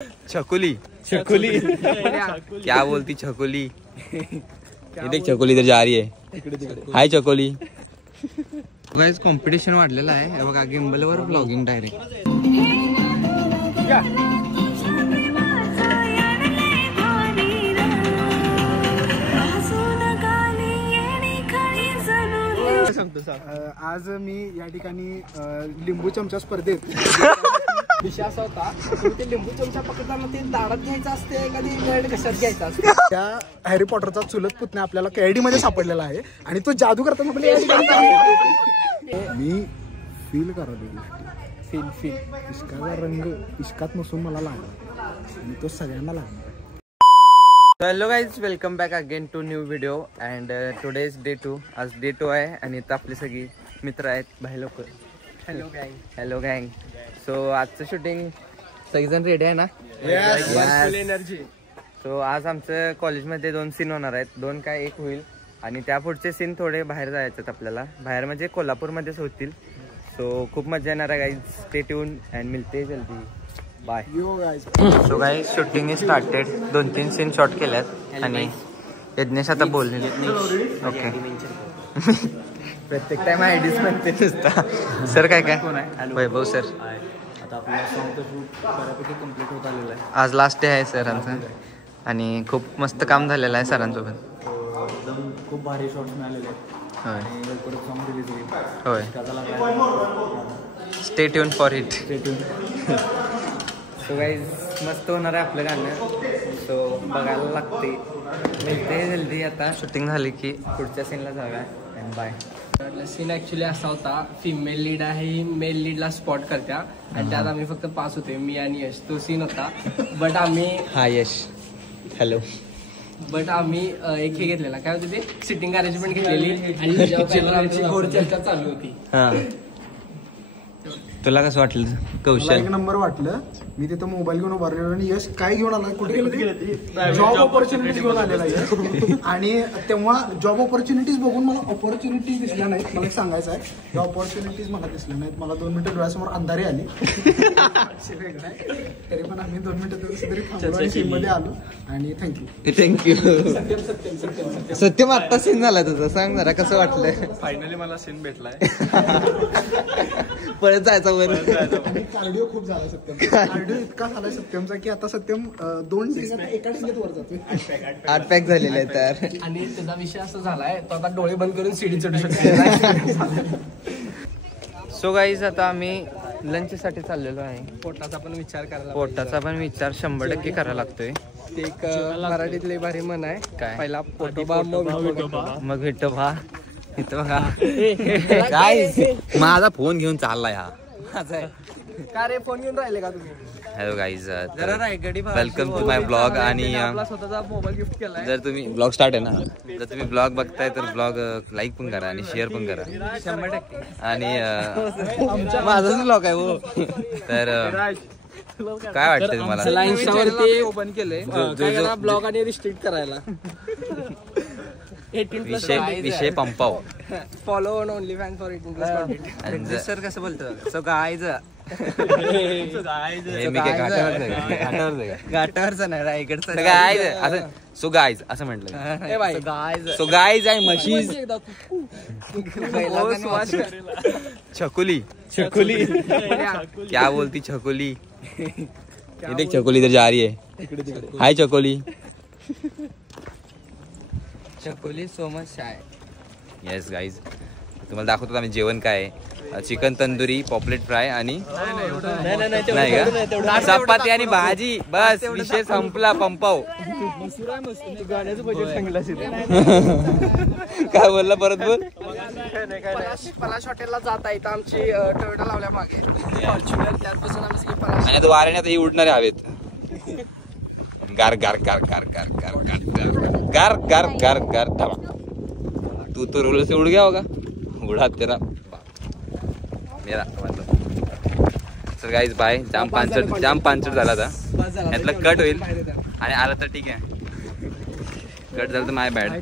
छकुली छकुली क्या बोलती छकुली? ये देख छकुली इधर जा रही है. हाय छकुली. गाइस कॉम्पिटिशन वाढलेलं आहे. हे बघा गिम्बलवर व्लॉगिंग डायरेक्ट. आज मी या ठिकाणी लिंबू चमचा स्पर्धेत विषय असा होता ते लिंबू चमचा पकडताना ते दाढात घ्यायचं असते कधी कशात घ्यायचं असते. त्या हॅरी पॉटरचा चुलत पुतण्या आपल्याला केडी मध्ये सापडलेला आहे आणि तो जादू करताना मी फील करायला फील इश्काचा रंग इश्कात नसून मला लागला आणि तो सगळ्यांना लागला. Hello guys, welcome back again to new video and today is day 2. आज डे 2 आहे आणि इथं आपली सगळी मित्र आहेत भाई लोक. हॅलो गँग. सो आजचं शूटिंग सगळीजण रेडी आहे ना? एनर्जी. सो आज आमचं कॉलेजमध्ये 2 सीन होणार आहेत. 2 काय 1 होईल आणि त्या पुढचे सीन थोडे बाहेर जायचे आहेत आपल्याला. बाहेर म्हणजे कोल्हापूरमध्येच होतील. सो खूप मजा येणार आहे गाईज. स्टे ट्यून अँड मिलते जल्दी. Bye. So guys shooting is started. 2-3 scene shot केल्यात आणि यज्ञेश आता बोलले. ओके. प्रत्येक टाइम आयडीच म्हणते नुसता. सर काय वैभव सर. आता आपला सॉन्गचं शूट बऱ्यापैकी कंप्लीट होत आलेलं आहे. आज लास्ट डे आहे सरांचं आणि खूप मस्त काम झालेलं आहे सरांसोबत. एकदम खूप भारी शॉट्स मिळालेले आहेत. होय आणि लवकरच सॉन्ग रिलीज होईल. होय. Stay tune for it. So guys मस्त होणार आहे आपलं गाणं. सो बघायला लागते. मिळते जल्दी. आता शूटिंग झाली की पुढच्या सीनला जाऊया अँड बाय. सीन ऍक्च्युली असा होता, फिमेल लीड आहे, मेल लीडला स्पॉट करत्या आणि त्यात आम्ही फक्त पास होते, मी आणि यश. तो सीन होता. बट आम्ही हा यश हॅलो. बट आम्ही एक हे घेतलेला, काय होतं ते सिटिंग अरेंजमेंट घेतलेली आणि त्याच्यावर आमची घोर चर्चा चालू होती. हा. तुला कसं वाटलं कौशल? एक नंबर वाटलं. मी तिथं मोबाईल घेऊन उभारलेलो आणि यश काय घेऊन आला, कुठे गेलं, जॉब ऑपॉर्च्युनिटीज घेऊन आलेला आहे. आणि तेव्हा जॉब ऑपॉर्च्युनिटीज बघून मला ऑपॉर्च्युनिटीज दिसल्या नाहीत. मला एक सांगायचं आहे, या ऑपॉर्च्युनिटीज मला दिसल्या नाहीत. मला 2 मिनिटं डोळ्यासमोर अंधारी आली. वेगळं आहे तरी पण आम्ही 2 मिनिटं तरी थांबलो आणि सीन मध्ये आलो आणि थँक्यू. सत्यम आत्ता सीन झाला तुझा. सांग जरा कसं वाटलं? फायनली मला सीन भेटलाय. परत जायचा वर. कार्डिओ खूप झाला सत्यम. कार्डिओ इतका झाला सत्यमचा की आता सत्यम 2 सीन एका ठिकाणी वर जातोय. 8 पॅक झालेले आहेत तयार. आणि त्याचा विषय असा झालाय, तो आता डोळे बंद करून सीडी चढू शकतो. सो गाईज आता आम्ही लंच साठी चाललेलो आहे. पोटाचा पण विचार करायला. पोटाचा पण विचार 100% करायला लागतोय. ते एक मराठीतले भारी म्हण आहे, काय? पहिला पोटोबा मग विठोबा. इथं बघा गाईज माझा फोन घेऊन चाललाय हा. का रे, फोन घेऊन राहिले का तुम्ही? Hello guys, welcome to my blog. आणि स्वतःचा मोबाईल गिफ्ट केलाय. जर तुम्ही ब्लॉग स्टार्ट आहे ना, जर तुम्ही ब्लॉग बघताय तर ब्लॉग लाईक पण करा आणि शेअर पण करा. 100%. आणि माझाच ब्लॉग आहे हो. तर काय वाटतं तुम्हाला? इंस्टावरती ओपन केले ब्लॉग आणि रिस्ट्रिक्ट करायला. विषय पंपाव. Follow on only fan for 18+. Sir कसं बोलतो? सो गाईज घाटावरचा नाही रायगडचा गाईज असं. सो गाईज असं म्हटलं. सो गाईज आहे म्हशीज. छकुली छकुली क्या बोलती छकुली? ये देख छकुली इधर जा रही है. Hi Chhakuli. Chhakuli so much shy. Yes guys, तुम्हाला दाखवतो आम्ही जेवण काय आहे. चिकन तंदुरी, पॉपलेट फ्राय आणि नाही का चपाती आणि भाजी. बस विषय संपला. पंपाव. काय बोलला परत बोल. पलाश हॉटेलला जात आहे, इथं आमची टोयोटा लावल्या मागे फॉर्च्युनर. त्यापासून आम्ही सगळी पलाश. आणि तो वाऱ्याने आता ही उडणारे हवेत. गार गार गार गार गार गार गार गार गार गार गार. तू तो रोल से उड़ गया होगा. उड़ा तेरा मेरा मतलब. Sir guys bye. जाम पांचट झाला था. यातला कट होईल आणि आला तर ठीक आहे. कट झालं तर माय बॅड.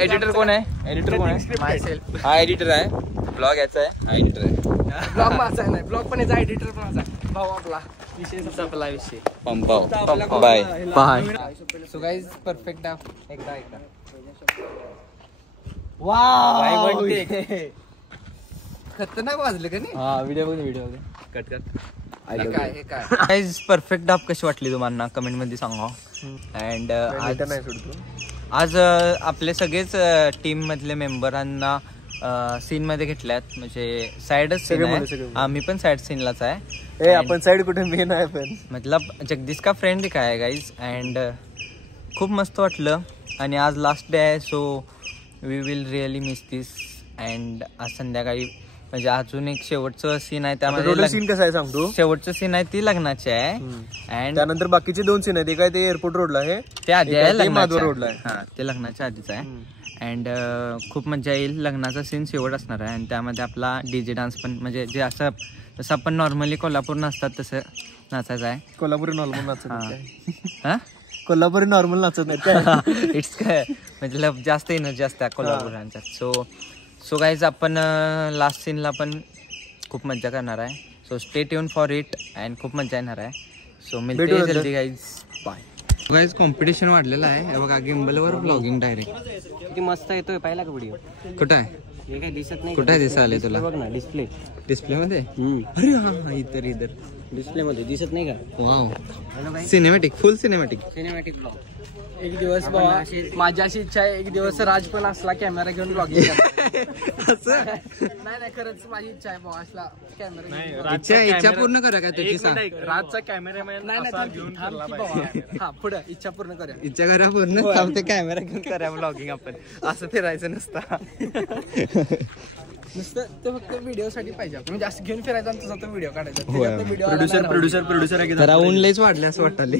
एडिटर कोण आहे? एडिटर कोण आहे? हा एडिटर आहे. ब्लॉग याचा आहे. हा एडिटर आहे. ब्लॉग माझा नाही, ब्लॉग पण याचा एडिटर पण माझा भाऊ आपला. विषय संपला विषय. Bye bye. So guys perfect एकदा वाव खतरनाक वाजलं का नाही. व्हिडिओ कट कर. गाईज परफेक्ट डाब कशी वाटली तुम्हाला कमेंट मध्ये सांगा. अँड आज आपले सगळेच टीम मधले मेंबरांना सीन मध्ये घेतल्यात, म्हणजे साइडच सीन आहे. आम्ही पण साइड सीनलाच आहे. आपण साइड कुठे मी नाही पण मतलब जगदीश का फ्रेंड दिखा है गाइज. अँड खूप मस्त वाटलं. आणि आज लास्ट डे आहे, so we will really miss this. And आज संध्याकाळी म्हणजे अजून एक शेवटचं सीन आहे, त्यामध्ये सीन कसं आहे सांगतो. शेवटचं सीन आहे ती लग्नाची आहे. अँड त्यानंतर बाकीचे 2 सीन आहेत. ते काय ते एअरपोर्ट रोडला आहे, ते आधी आहे माधव रोडला आहे. हा ते लग्नाच्या आधीच आहे. अँड खूप मजा येईल. लग्नाचा सीन शेवट असणार आहे आणि त्यामध्ये आपला डीजे डान्स पण, म्हणजे जे असं जसं आपण नॉर्मली कोल्हापूर नाचतात तसं नाचायचं आहे. कोल्हापुरी नॉर्मल नाचत हा कोल्हापुरी नॉर्मल नाचत नाही. इट्स काय म्हणजे जास्त एनर्जी असते कोल्हापूरांच्यात. सो गाईज आपण लास्ट सीनला पण खूप मजा करणार आहे. So stay tune for it and खूप मजा येणार आहे. सो मिळते जल्दी गाईज. बाय. गाईज कॉम्पिटिशन वाढलेलं आहे. हे बघा गिम्बलवर व्लॉगिंग डायरेक्ट. किती मस्त येतोय पाहिला का व्हिडिओ. कुठं आहे, हे काय दिसत नाही. कुठे दिसाले तुला. बघ ना डिस्प्ले मध्ये. अरे हा इधर डिस्प्ले मध्ये दिसत नाही का. वाव सिनेमॅटिक, फुल सिनेमॅटिक. ब्लॉग. एक दिवस बाबा माझी अशी इच्छा आहे, एक दिवस राज पण असला कॅमेरा घेऊन ब्लॉगिंग नाही खरंच माझी इच्छा आहे बाबा असला कॅमेरा. इच्छा पूर्ण करा काय त्याची सांग. राजचा कॅमेरामॅन हा पुढे इच्छा पूर्ण करूया. इच्छा करा पूर्ण. थांबते कॅमेरा घेऊन करा ब्लॉगिंग. आपण असं फिरायचं नसतं. नुसतं ते फक्त व्हिडिओ साठी पाहिजे. आपण जास्त घेऊन फिरायचा आणि तुझा तो व्हिडिओ काढायचा. प्रोड्युसर जरा ऊन लईच वाढले असं वाटले.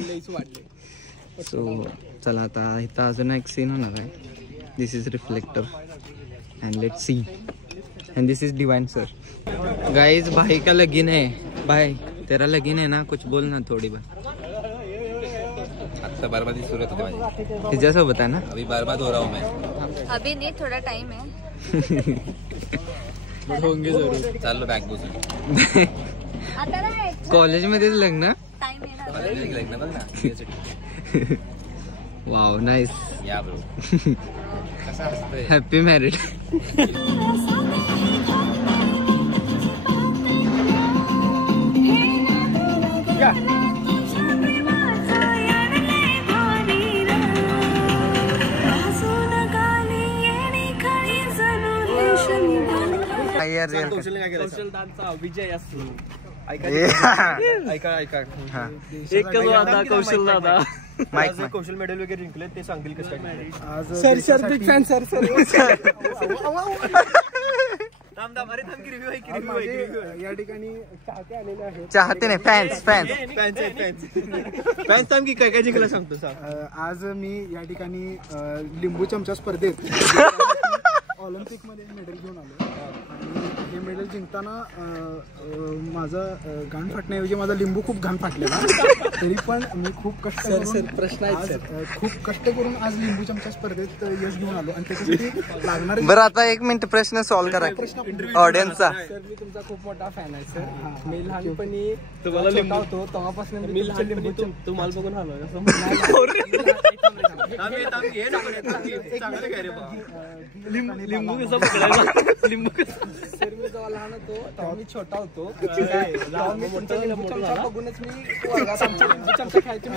सो चला आता इथं अजून एक सीन होणार आहे. This is reflector and let see. And this is divine sir. Guys भाई का लगीन है. भाई तेरा लगीन है ना, कुछ बोल ना थोड़ी बात. आता बर्बादी सूरत होते माझी. तिच्यासोबत आहे ना. अभी बर्बाद हो रहा हूँ मैं. अभी नहीं, थोड़ा टाइम है. होंगे जरूर. चाललो बॅग बसून. आता नाही कॉलेज मध्येच लग्न. टाइम आहे ना. लग्न बघ ना. Wow nice. या ब्रो. कसा असतंय. Happy married. कौशलदानचा विजय असतो. ऐका एकच वादा कौशल दादा. कौशल मेडल वगैरे जिंकले ते सांगतील कसं. Sir big fan sir. या ठिकाणी चाहते आलेले आहेत. चाहते नाही, फॅन्स. फॅन्स की काय काय जिंकलं सांगतो. आज मी या ठिकाणी लिंबू चमचा स्पर्धेत ऑलिम्पिक मध्ये मेडल घेऊन आलो. आणि हे मेडल जिंकताना माझं घाण फाटण्याऐवजी माझा लिंबू खूप घाण फाटलेला. तरी पण मी खूप कष्ट करून खूप कष्ट करून आज लिंबू चमचा स्पर्धेत यश घेऊन आलो. आणि त्याच्यासाठी लागणार. बरं आता 1 मिनिट प्रश्न सॉल्व्ह करा ऑडियन्सचा. सर मी तुमचा खूप मोठा फॅन आहे सर. मी लहानपणी तुम्हाला लिंबू होतो तेव्हापासून मी लहानपणी तुम्हाला बघून आलो. लिंबू कसं पकडायला. लिंबू सर मी जेव्हा लहान होतो तेव्हा मी छोटा होतो. मी तुमचा लिंबू चमचा बघूनच मी वर्गात आमच्या लिंबू चमचा खायचे.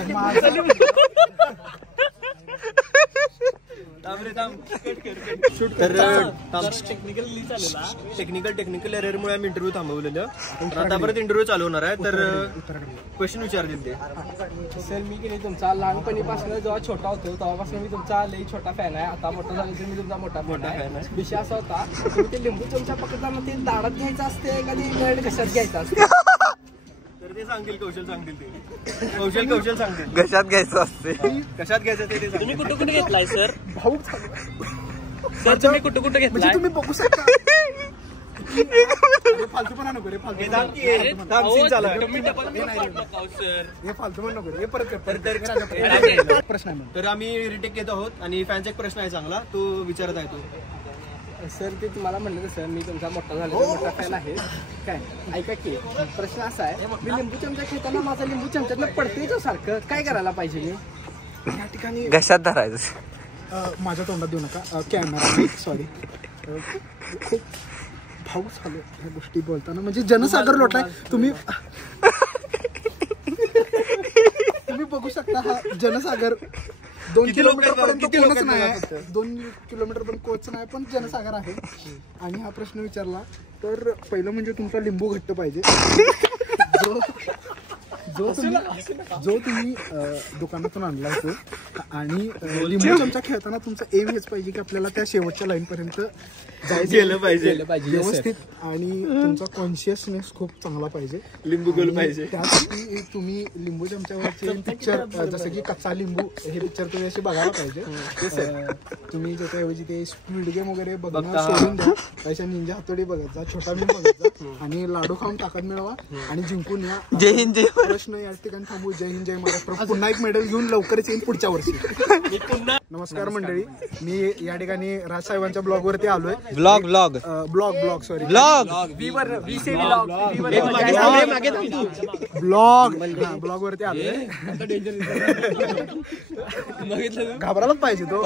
टेक्निकल एररमुळे आम्ही इंटरव्ह्यू थांबवलेलं. आता परत इंटरव्ह्यू चालू होणार आहे. तर क्वेश्चन विचारतील ते. सर मी की नाही तुमचा लहानपणीपासून जेव्हा छोटा होतो तेव्हापासून मी तुमचा लई छोटा फॅन आहे. आता मोठा झालं तर मी तुमचा मोठा फॅन आहे. विषय असा होता तुम्ही ते लिंबू चमचा पकडताना ते दाढात घ्यायचं असते का ते कशात घ्यायचं असते. तर ते सांगतील. कौशल सांगतील ते. कौशल सांगतील कशात घ्यायचं असते. कशात घ्यायचं ते. तुम्ही कुठं घेतलाय सर. भाऊ सर तुम्ही कुठं म्हणजे तुम्ही बघू शकता. फालतूपणा नको रे. फालतू पण नको रे. परत प्रश्न आहे. तर आम्ही रिटेक घेत आहोत आणि फॅनचा एक प्रश्न आहे चांगला, तो विचारत आहे. तो सर ते तुम्हाला म्हणलं तसं मी तुमचा मोठा झालेला मोठा फॅन आहे काय. ऐका की प्रश्न असा आहे, मी लिंबू चमचा खेळताना माझा लिंबू चमच्यातनं पडते तो सारखं, काय करायला पाहिजे मी? या ठिकाणी घशात धरायचं. माझ्या तोंडात देऊ नका, कॅमेरा सॉरी. खूप भाऊ झालो ह्या गोष्टी बोलताना, म्हणजे जनसागर लोटलाय. तुम्ही बघू शकता हा जनसागर 2 किलोमीटर पर्यंत कोणच नाही, 2 किलोमीटर पर्यंत कोच नाही, पण जनसागर आहे. आणि हा प्रश्न विचारला तर पहिलं म्हणजे तुमचा लिंबू घट्ट पाहिजे. जो तुम्ही दुकानातून आणला तो. आणि लिंबू चमचा खेळताना तुमचं एम हेच पाहिजे की आपल्याला त्या शेवटच्या लाईन पर्यंत गेलं पाहिजे व्यवस्थित. आणि तुमचा कॉन्शियसनेस खूप चांगला पाहिजे, लिंबू गोल पाहिजे. त्यासाठी तुम्ही लिंबू चमच्यावरचे पिक्चर जसं की कच्चा लिंबू हे पिक्चर तुम्ही असे बघायला पाहिजे. तुम्ही त्याच्याऐवजी ते स्क्विड गेम वगैरे बघणं सोडून द्या, त्याच्या निंजा हातोडी बघत जा, छोटा भीम बघत जा आणि लाडू खाऊन ताकद मिळवा आणि जिंकून या. जय हिंद जय प्रश्न या ठिकाणी थांबू. जय हिंद जय महाराष्ट्र. पुन्हा एक मेडल घेऊन लवकरच येईन पुढच्या वर्षी. नमस्कार मंडळी, मी या ठिकाणी राजसाहेबांच्या ब्लॉगवरती आलोय. ब्लॉग सॉरी ब्लॉग वरती आलोय. घाबरायलाच पाहिजे तो.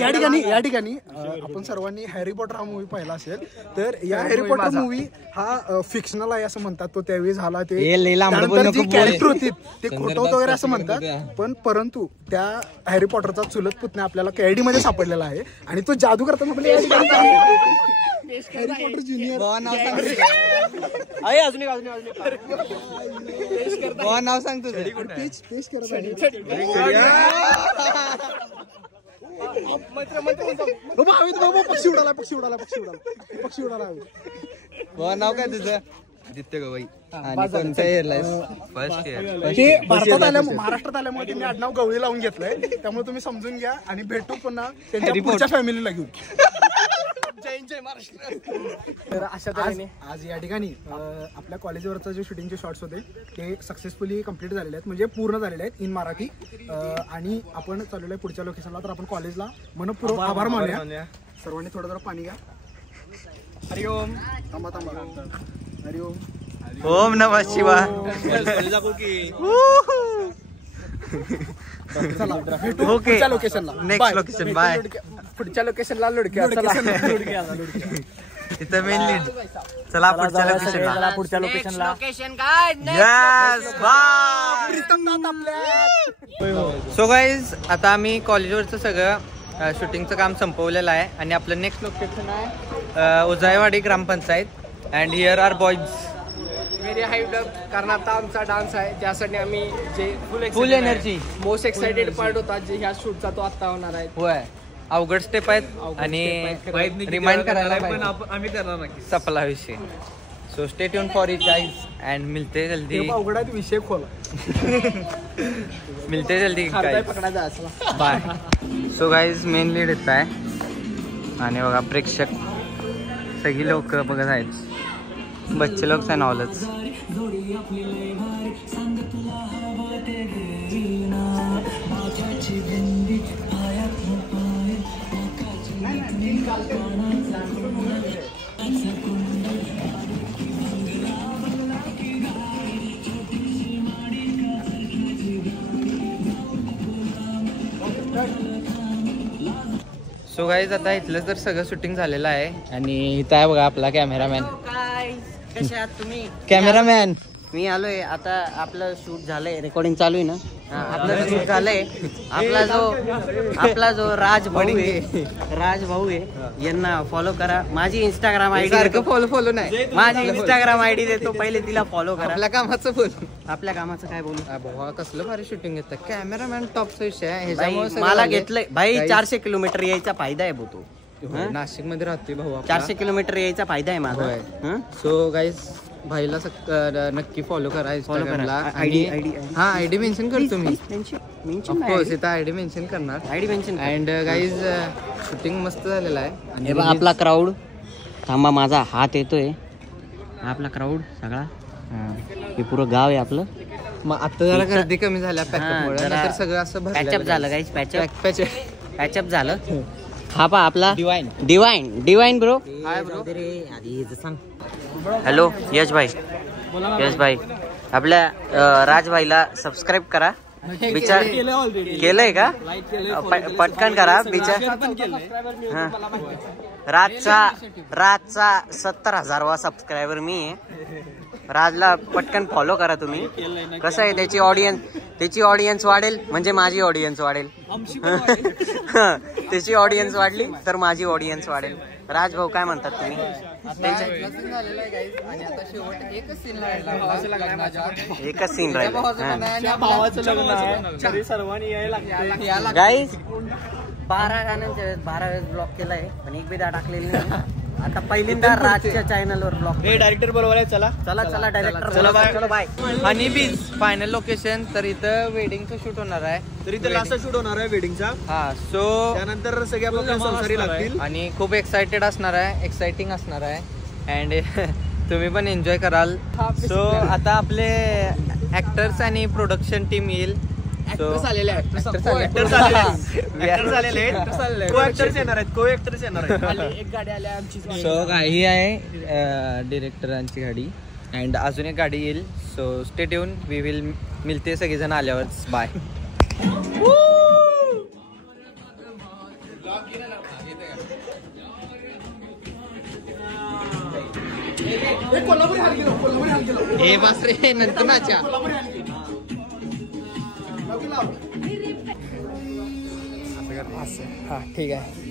या ठिकाणी आपण सर्वांनी हॅरी पॉटर हा मूवी पाहिला असेल, तर या हॅरी पॉटर मूवी हा फिक्शनल आहे असं म्हणतात. तो त्यावेळी झाला, ते जी कॅरेक्टर होती ते खोटं होतं वगैरे असं म्हणतात. पण परंतु त्या हॅरी पॉटरचा चुलत पुतण्या आपल्याला केआयडी मध्ये सापडलेला आहे आणि तो जादू करताना हॅरी पॉटर ज्युनियर नाव सांग तुझं. पेश करत आहे. पक्षी उडाला. नाव काय तुझं? आदित्य गवई. आणि कोणत्या इयरला फर्स्ट इयर? ते भारतात आल्या महाराष्ट्रात आल्यामुळे त्यांनी आडनाव गवळी लावून घेतलंय, त्यामुळे तुम्ही समजून घ्या आणि भेटू पुन्हा त्यांच्या पुढच्या फॅमिलीला घेऊन. जय महाराष्ट्र. तर अशा तऱ्हेने आज या ठिकाणी आपल्या कॉलेजवरचं जे शूटिंगचे शॉट्स होते ते सक्सेसफुली कंप्लीट झालेले आहेत, म्हणजे पूर्ण झालेले आहेत इन मराठी. आणि आपण चाललेलो आहे पुढच्या लोकेशनला. तर आपण कॉलेजला मनपूर्वक आभार मानूया. सर्वांनी थोडं जरा पाणी घ्या. हरिओम. थांबा. हरिओम. ओम नमः शिवाय. चला भेटू पुढच्या लोकेशनला. Next location. बाय. पुढच्या लोकेशनला लुडक्या. तिथं मेन लीड. चला पुढच्या लोकेशनला. पुढच्या लोकेशनला. लोकेशन काय? Yes bye. सो गाईज आता आम्ही कॉलेजवरचं सगळं शूटिंगचं काम संपवलेलं आहे आणि आपलं नेक्स्ट लोकेशन आहे Ujaywadi grampanchayat. And here are boys very hyped up. कारण आता आमचा डान्स आहे, त्यासाठी आम्ही जे full energy most excited part होता जे ह्या शूटचा तो आता होणार आहे. होय. अवघड स्टेप आहेत आणि रिमाइंड करायला पण आम्ही करणार नक्की सपला विषय. So stay tune for it guys and मिलते जल्दी. अवघडात विषय खोला. मिलते जल्दी bye. So guys main lead येत आहे आणि बघा प्रेक्षक सगळी लोक बघत आहेत. बच्चे लोक सॅनॉलच. सो गाईज आता इथलं तर सगळं शूटिंग झालेलं आहे आणि इथं आहे बघा आपला कॅमेरामॅन. कसे आहात तुम्ही? कॅमेरामॅन मी आलोय आता. आपलं शूट झालंय, रेकॉर्डिंग चालू आहे ना. आपलं शूट झालंय. आपला जो राज भाऊ आहे यांना फॉलो करा. माझी इंस्टाग्राम आयडी सारखं फॉलो नाही. माझी इंस्टाग्राम आयडी देतो, पहिले तिला फॉलो करा. आपल्या कामाचं बोल. आपल्या कामाचं काय बोलू? भावा कसलं भारी शूटिंग घेतं. कॅमेरामॅन टॉपचा विषय आहे. मला घेतलंय भाई. 400 किलोमीटर यायचा फायदा आहे बोतो. नाशिक मध्ये राहतोय भाऊ. 400 किलोमीटर यायचा फायदा आहे माझा. सो गाईज भाईला नक्की फॉलो करा इंस्टाग्रामला. हा आयडी मेन्शन करतो मी. ऑफकोर्स इथं आयडी मेन्शन करणार. ID mention. And guys shooting मस्त झालेलं आहे. आणि आपला क्राऊड थांबा, माझा हात येतोय. आपला क्राऊड सगळा हे पुरं गाव आहे आपलं. मग आता जरा गर्दी कमी झाल्या पॅकअपमुळे, नाहीतर सगळं असं पॅचअप झालं गाईज, पॅचअप पॅचअप झालं. हा पा आपला divine bro. Hi bro. Hello Yash भाई आपल्या राजभाईला सबस्क्राईब करा. विचार केलंय का? पटकन करा विचार. राजचा 70,000वा सबस्क्रायबर मी आहे. राजला पटकन फॉलो करा तुम्ही. कसं आहे त्याची ऑडियन्स वाढेल म्हणजे माझी ऑडियन्स वाढेल. त्याची ऑडियन्स वाढली तर माझी ऑडियन्स वाढेल. राज भाऊ काय म्हणतात तुम्ही? एकच सीन राहिला गाईज. 12 गाण्यांच्या 12 वेळेस ब्लॉक केलाय पण एक बी टाकलेली नाही. आता पहिल्यांदा राजच्या चॅनलवर ब्लॉक. डायरेक्टर बरोबर आहे. चला डायरेक्टर चलो बाय. आणि बीच फायनल लोकेशन. तर इथं वेडिंगचं शूट होणार आहे. तर इथे लास्ट शूट होणार आहे वेडिंगचा. हा सो त्यानंतर सगळ्या आपल्या संसारी लागतील आणि खूप एक्साइटेड असणार आहे, एक्साइटिंग असणार आहे अँड तुम्ही पण एन्जॉय कराल. सो आता आपले ऍक्टर्स आणि प्रोडक्शन टीम येईल. ऍक्टर्स आलेले आहेत. एक गाडी आली आमची. सो ही आहे डिरेक्टरांची गाडी अँड अजून एक गाडी येईल. So stay tune. We will मिळते सगळेजण आल्यावर. बाय. हे बस रे नंतर नाच्या. हा ठीक आहे.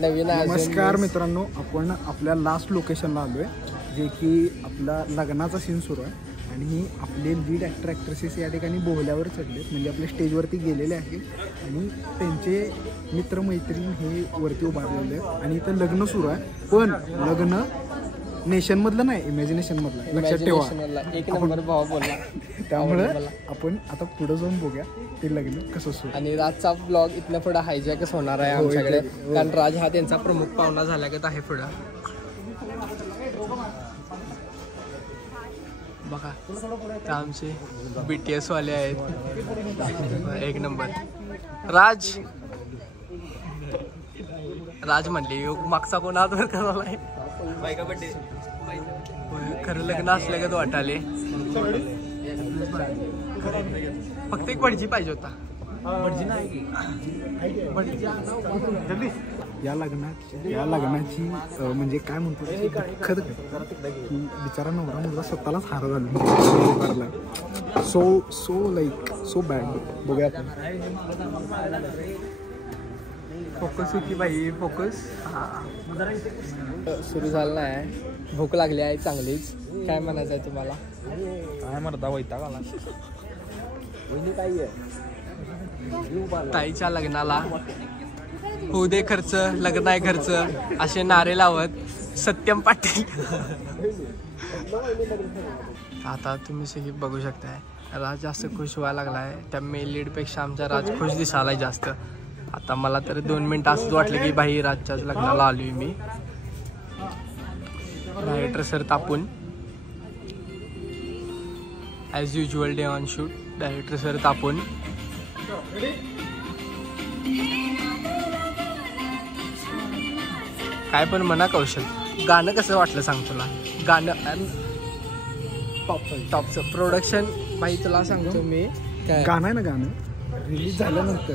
नवीन नमस्कार मित्रांनो, आपण आपल्या लास्ट लोकेशनला आलोय जे की आपला लग्नाचा सीन सुरू आहे. आणि आपले लीड ॲक्टर ॲक्ट्रेसेस या ठिकाणी बोहल्यावर चढलेत, म्हणजे आपल्या स्टेजवरती गेलेले आहेत आणि त्यांचे मित्रमैत्रीण हे वरती उभारलेले आहेत. आणि इथं लग्न सुरू आहे, पण लग्न नेशनमधलं नाही, इमॅजिनेशनमधलं. लक्षात ठेवा. एक नंबर भाव बोलला. त्यामुळं आपण आता पुढे जाऊन बघूया ते लग्न कसं सुरू. आणि राजचा ब्लॉग इथनं पुढे हायजॅकच होणार आहे आमच्याकडे, कारण राज हा त्यांचा प्रमुख पाहुणा झाल्यागत आहे पुढं. बघा तर आमचे BTS वाले आहेत. एक नंबर. राज म्हणले मागचा कोण हात वर करायला खरं लग्न असल्यागत वाटाले. फक्त एक भटजी पाहिजे होता. भटजी नाही. या लग्नाची म्हणजे काय म्हणतो दुःखद की बिचारा नवरा मुलगा स्वतःलाच हार झाला. So like so bad. बघूया आपण. फोकस होती बाई, फोकस. सुरू झालं नाही. भूक लागली आहे चांगलीच. काय म्हणायचं आहे तुम्हाला? काय म्हणता वैताग आला. ताईच्या लग्नाला होऊ दे खर्च, लग्न आहे खर्च असे नारे लावत सत्यम पाटील. आता तुम्ही सगळी बघू शकताय राज जास्त खुश व्हायला लागलाय. त्या मेल लीड पेक्षा आमचा राज खुश दिसायलाय जास्त. आता मला तर 2 मिनिटं असंच वाटलं की बाई राजच्याच लग्नाला आलोय मी. डायरेक्टर सर तापून as usual day on shoot. Director sir तापून. काय पण म्हणा कौशल. गाणं कसं वाटलं सांग तुला? गाणं टॉपचं प्रोडक्शन बाई तुला सांगतो मी. गाणं आहे ना, गाणं रिलीज झाल्यानंतर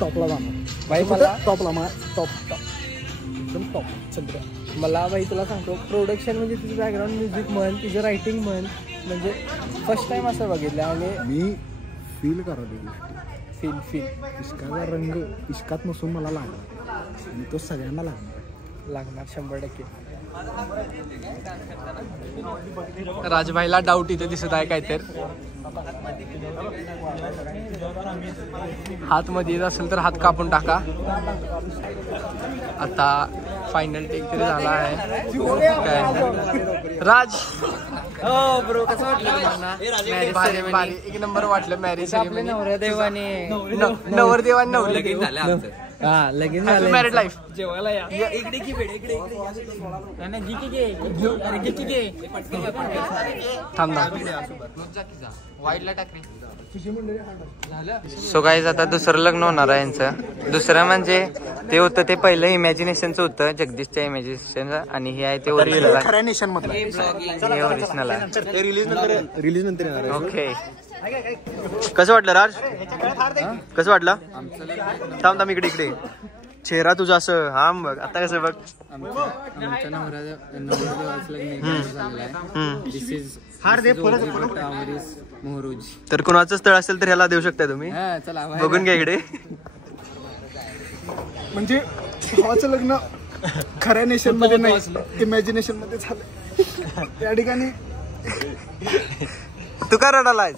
टॉपला जाणार बाई. मला टॉपला टॉप एकदम टॉप चंद्र. मला बाई तुला सांगतो प्रोडक्शन म्हणजे तुझं बॅकग्राऊंड म्युझिक म्हण, तुझं रायटिंग म्हण, म्हणजे फर्स्ट टाइम असं बघितलं आणि मी फील करायला गोष्टी. फील इश्काचा रंग इश्कात नसून मला लागला आणि तो सगळ्यांना लागणार 100%. राजभाईला डाऊट इथे दिसत आहे काय तर. हात मध्ये येत असेल तर हात कापून टाका. आता फायनल टेक तरी झाला आहे काय राज. हो ब्रो, कसं वाटलं तुम्हाला? भारी एक नंबर वाटलं. मॅरेज आपले नवरदेव आणि नवरदेव आणि नवरी. हा लगेच मॅरिड लाईफ. जेवायला या इकडे की बेड इकडे वाईटला टाकली. सो गाईज आता दुसरं लग्न होणार आहे यांचं. दुसरं म्हणजे ते होतं ते पहिलं इमॅजिनेशनचं होतं, जगदीशच्या इमॅजिनेशनचं, आणि हे आहे ते ओरिजिनल खऱ्या नेशन मधलं आहे. ओरिजिनल आहे. रिलीज नंतर येणार आहे. ओके. कसं वाटलं राज? कसं वाटलं? थांब थांब इकडे इकडे. चेहरा तुझा असं हा बघ आता कसं बघ. आमच्या नवऱ्याचं लग्न झालेलं आहे. This is मोहरुज. तर कुणाचं स्थळ असेल तर ह्याला देऊ शकता तुम्ही. चला बघून घ्या इकडे. म्हणजे भावाचं लग्न खऱ्या नेशन मध्ये नाही, इमॅजिनेशन मध्ये झालं. त्या ठिकाणी तू का रडालाय?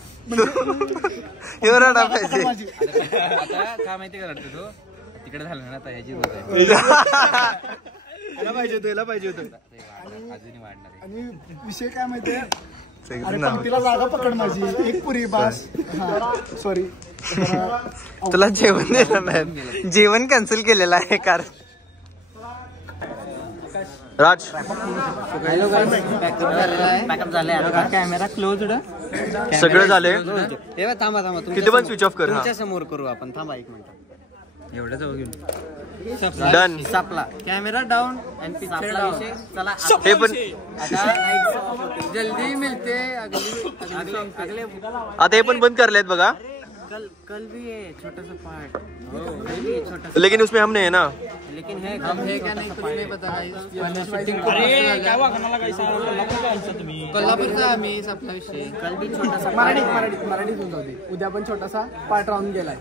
रडा पाहिजे. आता काय माहिती का रडतो तो तिकडे झालं ना आता ह्याची याला पाहिजे होतं, याला पाहिजे होतं. अजूनही वाढणार. आणि विषय काय माहितीये, अरे पंक्तीला जागा पकड माझी, एक पुरी बास. सॉरी तुला जेवण दिलं नाही, जेवण कॅन्सल केलेलं आहे कारण राज पॅकअप झालंय. Camera close. सगळं झालंय. थांबा थांबा, किती पण स्विच ऑफ कर. तुमच्या समोर करू आपण. थांबा 1 मिनिट. एवढं जाऊ घेऊन डन. सापला कॅमेरा डाऊन आणि चला हे पण जल्दी मिलते अगले आता हे पण बंद करलेत बघा. कल भी है छोटा सा पार्ट, लेकिन उसमें हम नहीं है ना. लेकिन है हम है क्या नहीं कुछ नहीं पता. कोल्हापूरचा आम्ही आपला विषय. कल भी छोटासा मराठीत होऊन जाऊ दे. उद्या पण छोटासा पार्ट राहून गेलाय.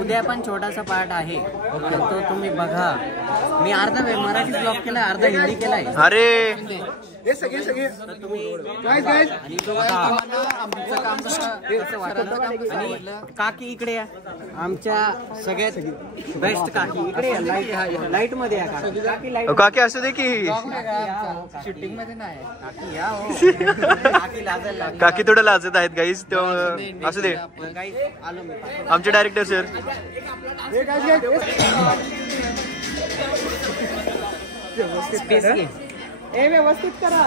उद्या पण छोटासा पार्ट आहे तो तुम्ही बघा. मी अर्धा मराठी ब्लॉग केलाय, अर्धा हिंदी केलाय. अरे हे सगळे आणि काकी इकडे या. आमच्या सगळ्यात बेस्ट काकी इकडे या. लाईट मध्ये या काकी. लाईट काकी असू दे की. शूटिंग मध्ये नाही काकी या. काकी लाजायला लागली. काकी थोडं लाजत आहेत गाईस, तेव्हा असू दे. आलो मी. आमचे डायरेक्टर सर स्पेस घे. ए व्यवस्थित करा.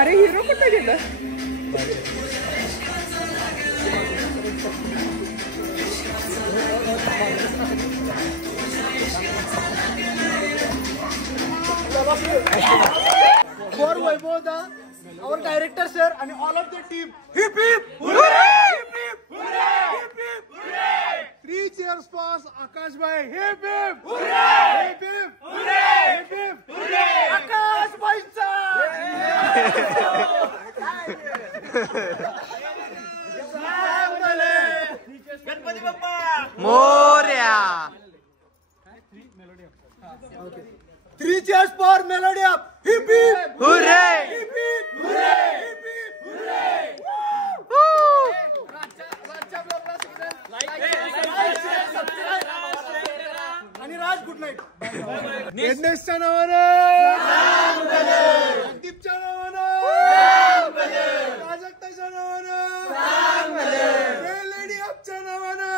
अरे हिरो कुठे गेलं? For Vaibhav da, our director sir and all of the team. Hip hip hooray! Hip hip hooray! Hip hip hooray! 3 cheers for Akash bhai. Hip hip hooray! Hip hip hooray! Hip hip hooray! Akash bhai sir! Ganpati Bappa Morya. 3 cheers for Melody Up. Hip hip Hooray! hip hip hooray! Hip hip hooray! आणि राज good night. वेडनेसच्या नावानं, संदीपच्या नावानं, प्राजक्ताच्या नावानं, melody अपच्या नावानं,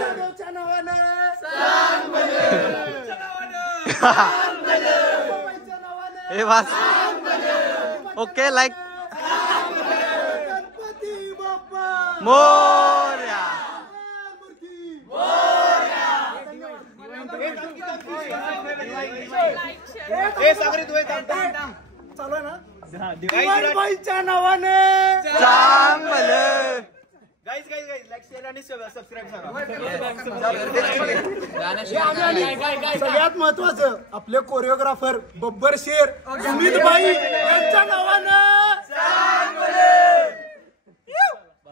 जाधवच्या नावानं, हे वास. Okay like Ganpati Bappa Morya. चालू आहे ना. दिवाळीच्या नावाने चांगलं. गाईज लाईक शेअर आणि सबस्क्राईब सगळ्यात महत्वाचं आपले कोरिओग्राफर बब्बर शेर सुमित भाई यांच्या नावानं.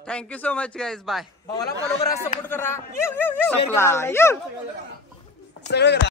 Thank you so much guys. Bye. भावाला फॉलो करा, सपोर्ट करा. सपला. सगळं करा.